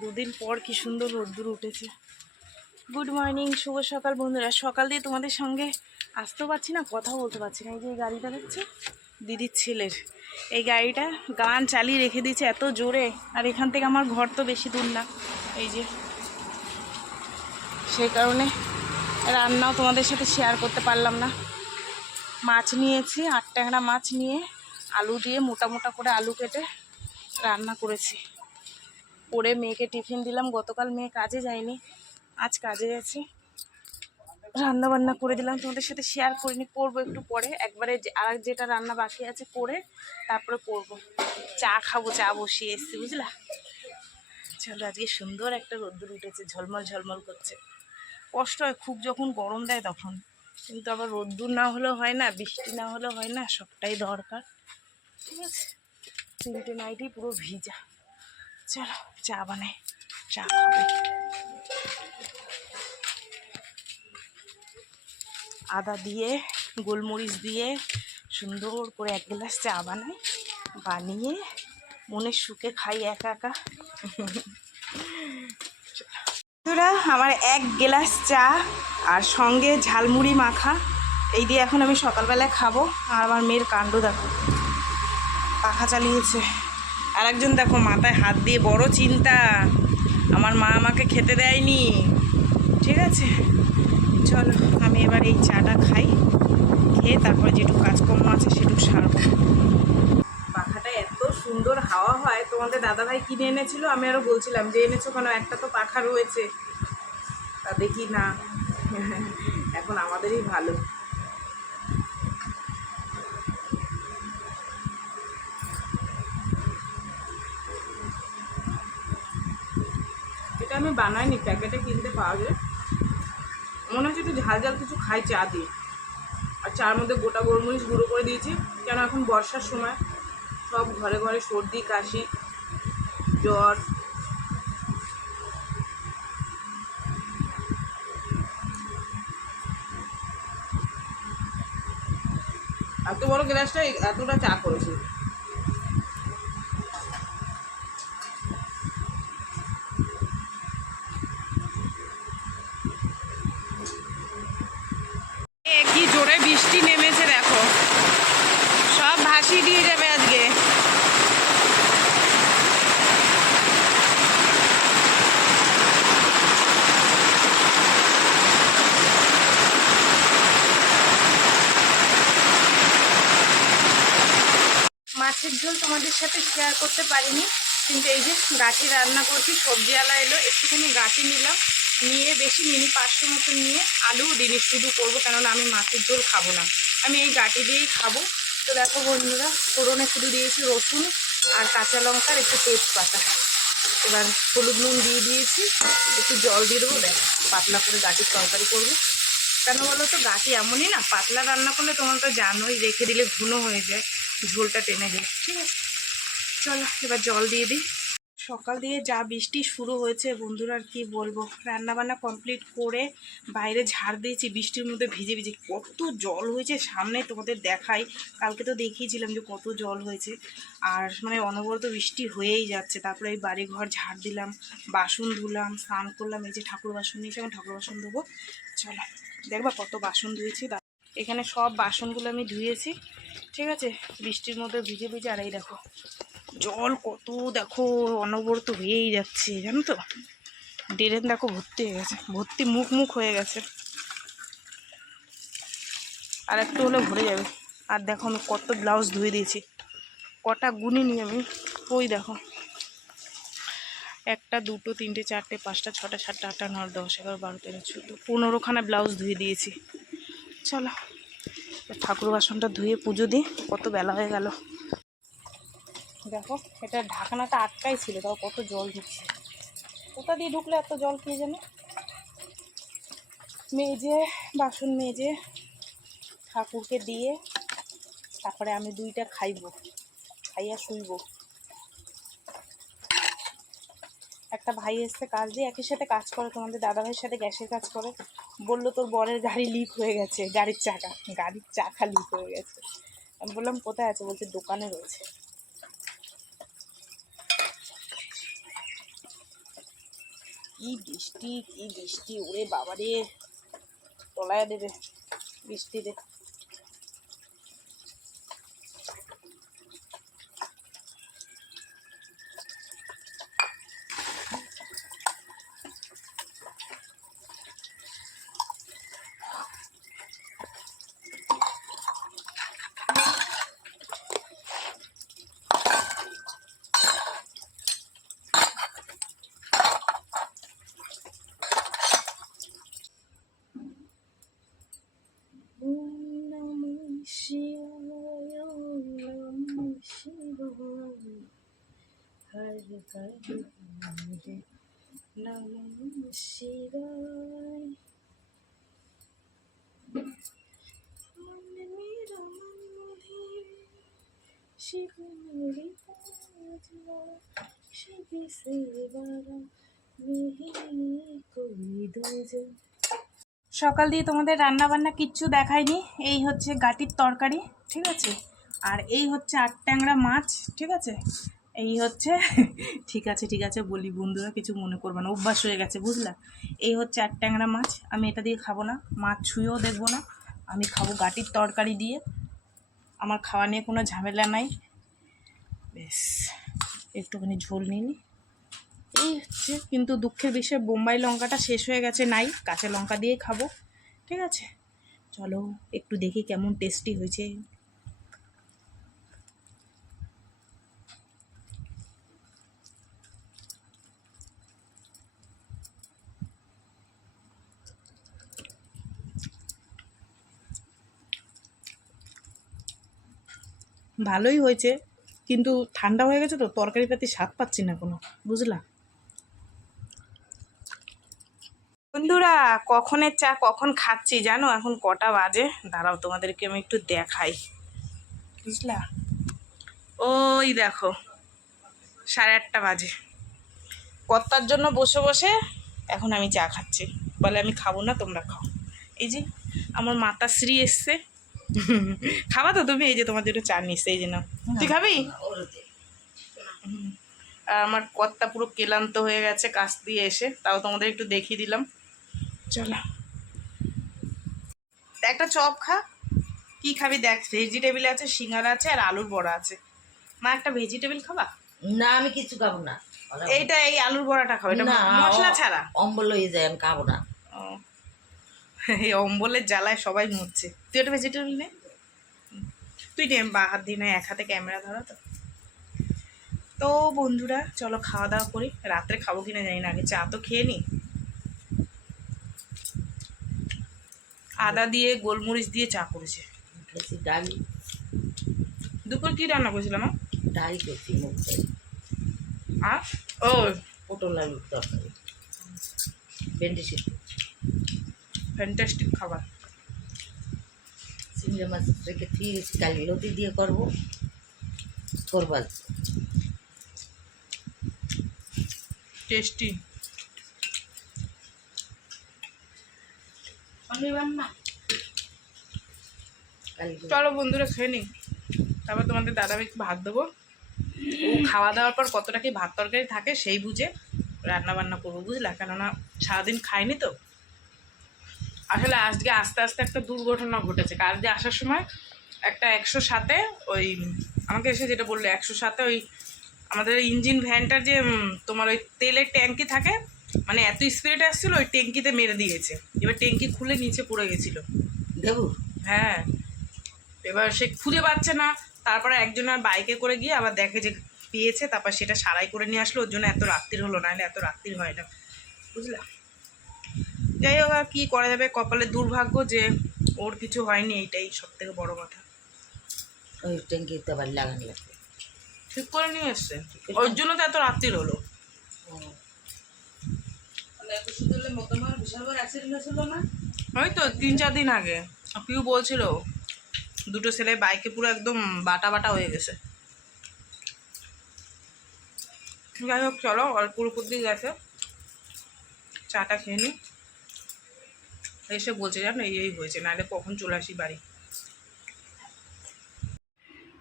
দুদিন পর কি সুন্দর রোদ্দুর উঠেছে। গুড মর্নিং, শুভ সকাল বন্ধুরা। সকাল দিয়ে তোমাদের সঙ্গে আসতেও পারছি না, কথাও বলতে পারছি না। এই যে এই গাড়িটা দেখছো দিদির ছেলের, এই গাড়িটা গান চালিয়ে রেখে দিয়েছে এত জোরে। আর এখান থেকে আমার ঘর তো বেশি দূর না, এই যে সেই কারণে রান্নাও তোমাদের সাথে শেয়ার করতে পারলাম না। মাছ নিয়েছি, 8 ট্যাংরা মাছ নিয়ে আলু দিয়ে মোটা মোটা করে আলু কেটে রান্না করেছি। করে মেয়েকে টিফিন দিলাম। গতকাল মেয়ে কাজে যায়নি, আজ কাজে গেছি। রান্না বান্না করে দিলাম, তোমাদের সাথে শেয়ার করিনি, করবো একটু পরে। একবারে আর যেটা রান্না বাকি আছে করে তারপরে করবো। চা খাবো, চা বসিয়ে এসছি বুঝলা। চলো, আজকে সুন্দর একটা রোদ্দুর উঠেছে, ঝলমল ঝলমল করছে। কষ্ট হয় খুব যখন গরম দেয় তখন, কিন্তু আবার রোদ্দুর না হলেও হয় না, বৃষ্টি না হলেও হয় না, সবটাই দরকার। ঠিক আছে, 3টে নাইটই পুরো ভিজা। চলো চা বানাই, চা খাবো। আদা দিয়ে গোলমরিচ দিয়ে সুন্দর করে 1 গ্লাস চা বানাই, বানিয়ে মনের সুখে খাই একা একা। আমার 1 গ্লাস চা আর সঙ্গে ঝালমুড়ি মাখা, এই দিয়ে এখন আমি সকালবেলায় খাবো। আর আমার মেয়ের কাণ্ড দেখো, পাখা চালিয়েছে। আর একজন দেখো মাথায় হাত দিয়ে, বড় চিন্তা, আমার মা আমাকে খেতে দেয়নি। ঠিক আছে, চলো আমি এবার এই চাটা খাই, খেয়ে তারপরে যেটুকু কাজকর্ম আছে সেটুকু সারবো। পাখাটা এত সুন্দর হাওয়া হয়, তোমাদের দাদাভাই কিনে এনেছিল, আমি আরও বলছিলাম যে এনেছো কেন, একটা তো পাখা রয়েছে। তা দেখি না, এখন আমাদেরই ভালো। এটা আমি বানাইনি, প্যাকেটে কিনতে পাওয়া যায়। মনে হচ্ছে একটু ঝাল ঝাল কিছু খাই চা দিয়ে। আর চার মধ্যে গোটা গোলমরিচ গুঁড়ো করে দিয়েছি, কেন এখন বর্ষার সময় সব ঘরে ঘরে সর্দি কাশি জ্বর। এত বড় গ্লাসটা এতটা চা করেছি। কি জোরে বৃষ্টি নেমেছে দেখো, সব ভাসিয়ে দিয়ে যাবে আজকে। মাছের ঝোল তোমাদের সাথে শেয়ার করতে পারিনি, কিন্তু এই যে গাঁটি রান্না করছি, সবজিওয়ালা এলো, একটুখানি গাঁটি নিলাম, নিয়ে বেশি নিনি, 500 মতন নিয়ে আলু ডিম শুধু করবো, কেননা আমি মাছের ঝোল খাবো না, আমি এই গাঁটি দিয়েই খাবো। তো দেখো বন্ধুরা, ফোড়নে শুধু দিয়েছি রসুন আর কাঁচা লঙ্কার একটু তেজপাতা। এবার হলুদ নুন দিয়ে দিয়েছি, একটু জল দিয়ে দেবো, দেখ পাতলা করে গাঁটির তরকারি করবো। কেন বলো তো, গাঁটি এমনই না, পাতলা রান্না করলে তোমরা তো জানোই, রেখে দিলে ঘুনো হয়ে যায়, ঝোলটা টেনে যায়। ঠিক আছে, চলো এবার জল দিয়ে দিই। সকাল দিয়ে যা বৃষ্টি শুরু হয়েছে বন্ধুরা, আর কি বলবো। রান্নাবান্না কমপ্লিট করে বাইরে ঝাড় দিয়েছি, বৃষ্টির মধ্যে ভিজে ভিজে কত জল হয়েছে সামনে তোমাদের দেখাই। কালকে তো দেখিয়েছিলাম যে কত জল হয়েছে, আর মানে অনবরত বৃষ্টি হয়েই যাচ্ছে। তারপরে এই বাড়ি ঘর ঝাড় দিলাম, বাসন ধুলাম, স্নান করলাম, এই যে ঠাকুর বাসন নিয়েছি, এখন ঠাকুর বাসন ধোবো। চলো দেখবা কত বাসন ধুয়েছি। এখানে সব বাসনগুলো আমি ধুয়েছি, ঠিক আছে, বৃষ্টির মধ্যে ভিজে ভিজে। আর এই দেখো জল কত, দেখো অনবরত হয়েই যাচ্ছে, জানো তো। ড্রেন দেখো ভর্তি হয়ে গেছে, ভর্তি মুখ মুখ হয়ে গেছে, আর একটু হলে ভরে যাবে। আর দেখো আমি কত ব্লাউজ ধুয়ে দিয়েছি, কটা গুনিনি আমি, ওই দেখো 1 2 3 4 5 6 7 8 9 10 11 12 13 14 15খানা ব্লাউজ ধুয়ে দিয়েছি। চলো ঠাকুর বাসনটা ধুয়ে পুজো দিই, কত বেলা হয়ে গেল। দেখো এটা ঢাকনাটা আটকাই ছিল, তাও কত জল ঢুকছে। কোথা দিয়ে ঢুকলে এত জল কে জানে। মেজে বাসন মেজে ঠাকুরকে দিয়ে তারপরে আমি 2টা খাইয়া শুইব। একটা ভাই এসছে কাজ দিয়ে, একই সাথে কাজ করে, তোমাদের দাদাভাইয়ের সাথে গ্যাসের কাজ করে। বললো তোর বরের গাড়ি লিক হয়ে গেছে, গাড়ির চাকা লিক হয়ে গেছে। আমি বললাম কোথায় আছে? বলছে দোকানে রয়েছে। কি বৃষ্টি ওরে বাবারে, তলায় দেবে বৃষ্টিতে। সকাল দিয়ে তোমাদের রান্না বান্না কিচ্ছু দেখায়নি। এই হচ্ছে গাটির তরকারি, ঠিক আছে, আর এই হচ্ছে 8 ট্যাংরা মাছ, ঠিক আছে, এই হচ্ছে ঠিক আছে বলি বন্ধুরা, কিছু মনে করবে না, অভ্যাস হয়ে গেছে বুঝলা। এই হচ্ছে 8 ট্যাংরা মাছ, আমি এটা দিয়ে খাবো না, মাছ ছুঁয়েও দেখবো না, আমি খাবো গাটির তরকারি দিয়ে। আমার খাওয়া নিয়ে কোনো ঝামেলা নাই। বেশ একটুখানি ঝোল নিই। এই হচ্ছে, কিন্তু দুঃখের বিষয় বোম্বাই লঙ্কাটা শেষ হয়ে গেছে, নাই, কাঁচা লঙ্কা দিয়েই খাবো, ঠিক আছে। চলো একটু দেখি কেমন টেস্টি হয়েছে। ভালোই হয়েছে, কিন্তু ঠান্ডা হয়ে গেছে তো তরকারি পাতি স্বাদ পাচ্ছি না কোনো, বুঝলা। বন্ধুরা কখনের চা কখন খাচ্ছি জানো? এখন কটা বাজে দাঁড়াও তোমাদেরকে আমি একটু দেখাই, বুঝলা। ওই দেখো 8:30 বাজে। কর্তার জন্য বসে বসে এখন আমি চা খাচ্ছি, বলে আমি খাবো না, তোমরা খাও। এই যে আমার মাতাশ্রী এসছে, খাবা তো তুমি? এই যে তোমার জন্য চা নিচ্ছে, এই যে নাও, তুই খাবি? আর আমার কর্তা পুরো ক্লান্ত হয়ে গেছে কাজ দিয়ে এসে, তাও তোমাদের একটু দেখিয়ে দিলাম। চলো একটা চপ খা, কি খাবি দেখ, ভেজিটেবিল আছে, সিঙ্গারা আছে, আর আলুর বড়া আছে। মা একটা ভেজিটেবিল খাবা? না আমি কিছু খাবো না। এইটা, এই আলুর বড়াটা খাও, এটা মশলা ছাড়া। অম্বল হয়ে যায়, আমি খাবো না। ও, এই অম্বলের জ্বালায় সবাই মরছে। তুই একটা ভেজিটেবিল নে, তুই নে, বা হাত দিয়ে নয়, এক হাতে ক্যামেরা ধরা তো। তো বন্ধুরা চলো খাওয়া দাওয়া করি, রাত্রে খাবো কিনা জানি না, আগে চা তো খেয়ে নি। আদা দিয়ে গোলমরিচ দিয়ে চা করেছে। ডালি, দুপুর কি রান্না করেছিলাম? ডালি করছি, মুখ ডালি আর ও পটল আলুর তরকারি, ভেন্ডি সিদ্ধ, ফ্যান্টাস্টিক খাবার। চিংড়ি মাছ রেখে দিয়েছি, কালি লতি দিয়ে করবো, করবাল টেস্টি। চলো বন্ধুরা খেয়ে নিই, তারপর তোমাদের দাদাকে একটু ভাত দেবো। ও খাওয়া দাওয়ার পর কতটা কি ভাত তরকারি থাকে সেই বুঝে রান্না বান্না করবো, বুঝলা, কেননা সারাদিন খাইনি তো। আসলে আজকে আস্তে আস্তে একটা দুর্ঘটনা ঘটেছে। কাল দিয়ে আসার সময় একটা 107-এ ওই আমাকে এসে যেটা বললো, 107-এ ওই আমাদের ইঞ্জিন ভ্যানটার যে তোমার ওই তেলের ট্যাঙ্কি থাকে, মানে এত স্পিডে আসছিলো, ওই ট্যাঙ্কিতে মেরে দিয়েছে। এবার ট্যাঙ্কি খুলে নিচে পড়ে গেছিলো। দেবো? হ্যাঁ, এবার সে খুঁজে পাচ্ছে না, তারপরে একজন আর বাইকে করে গিয়ে আবার দেখে যে পেয়েছে, তারপর সেটা সারাই করে নিয়ে আসলো, ওর জন্য এত রাত্রির হলো, নাহলে এত রাত্রির হয় না, বুঝলা। যাই হোক, আর কী করা যাবে, কপালের দুর্ভাগ্য যে ওর কিছু হয়নি, এইটাই সব থেকে বড় কথা। ওই ট্যাঙ্কিতে আবার লাগানো লাগবে, ঠিক করে নিয়ে এসছে, ওর জন্য তো এত রাত্রির হলো। ওই তো 3-4 দিন আগে পিউ বলছিল, দুটো ছেলে বাইকে পুরো একদম বাটা বাটা হয়ে গেছে। যাই হোক চলো, অল্প উপর দিয়ে গেছে, চাটা খেয়ে নিই। এসে বলছে জানো এই হয়েছে, নাহলে কখন চলে আসি বাড়ি।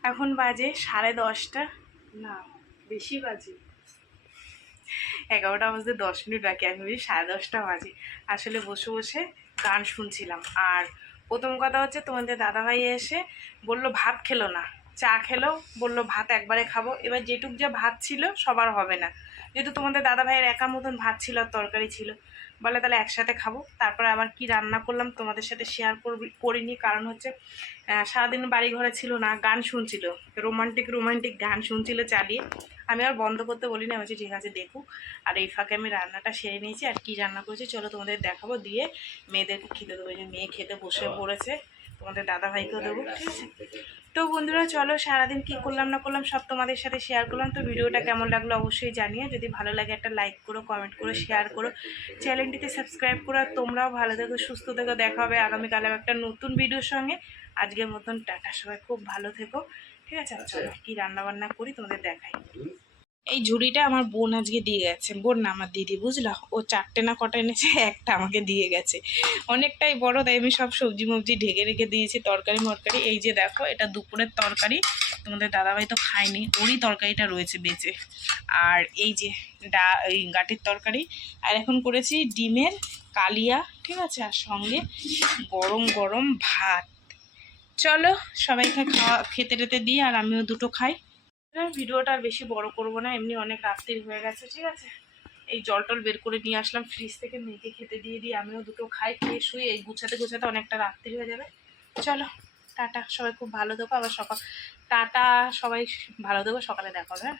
এখন বাজে 10:30, না বেশি বাজে, 11টা বাজতে 10 মিনিট বাকি। আমি বলি 10:30 বাজে। আসলে বসে বসে গান শুনছিলাম। আর প্রথম কথা হচ্ছে তোমাদের দাদাভাই এসে বলল ভাত খেলো না, চা খেলো, বললো ভাত একবারে খাবো। এবার যেটুক যা ভাত ছিল সবার হবে না, যেহেতু তোমাদের দাদাভাইয়ের একা মতন ভাত ছিল আর তরকারি ছিল, বলে তাহলে একসাথে খাবো। তারপরে আবার কি রান্না করলাম তোমাদের সাথে শেয়ার করিনি, কারণ হচ্ছে সারাদিন বাড়ি ঘরে ছিল না, গান শুনছিল, রোমান্টিক রোমান্টিক গান শুনছিল চালিয়ে। আমি আর বন্ধ করতে বলিনি, আমি বলছি ঠিক আছে দেখুক। আর এই ফাঁকে আমি রান্নাটা সেরে নিয়েছি। আর কি রান্না করেছি চলো তোমাদের দেখাবো, দিয়ে মেয়েদেরকে খেতে দেবো। যে মেয়ে খেতে বসে পড়েছে, তোমাদের দাদাভাইকেও দেবো, ঠিক আছে? তো বন্ধুরা চলো, সারাদিন কি করলাম না করলাম সব তোমাদের সাথে শেয়ার করলাম। তো ভিডিওটা কেমন লাগলো অবশ্যই জানিও, যদি ভালো লাগে একটা লাইক করো, কমেন্ট করো, শেয়ার করো, চ্যানেলটিতে সাবস্ক্রাইব করো। আর তোমরাও ভালো থেকো, সুস্থ থেকো, দেখা হবে আগামীকালে একটা নতুন ভিডিওর সঙ্গে। আজকের মতন টাটা, সবাই খুব ভালো থেকো, ঠিক আছে? চলো কি রান্না বান্না করি তোমাদের দেখাই। এই ঝুড়িটা আমার বোন আজকে দিয়ে গেছে, বোন না আমার দিদি, বুঝলা? ও 4টে না কটা এনেছে, একটা আমাকে দিয়ে গেছে, অনেকটাই বড়, তাই আমি সব সবজি মবজি ঢেকে রেখে দিয়েছি, তরকারি মরকারি। এই যে দেখো, এটা দুপুরের তরকারি, তোমাদের দাদাভাই তো খায়নি, ওরই তরকারিটা রয়েছে বেঁচে। আর এই যে এই গাঁটির তরকারি, আর এখন করেছি ডিমের কালিয়া, ঠিক আছে? আর সঙ্গে গরম গরম ভাত। চলো সবাইকে খেতে টেতে দিই, আর আমিও দুটো খাই। ভিডিওটা আর বেশি বড় করব না, এমনি অনেক রাত্রি হয়ে গেছে, ঠিক আছে? এই জল টল বের করে নিয়ে আসলাম ফ্রিজ থেকে, মেয়েকে খেতে দিয়ে দিই, আমিও দুটো খাই, খেয়ে শুয়ে এই গুছাতে গুছাতে অনেকটা রাত্রি হয়ে যাবে। চলো টাটা, সবাই খুব ভালো থেকো, আবার সকাল, টাটা, সবাই ভালো থেকো, সকালে দেখা হবে, হ্যাঁ?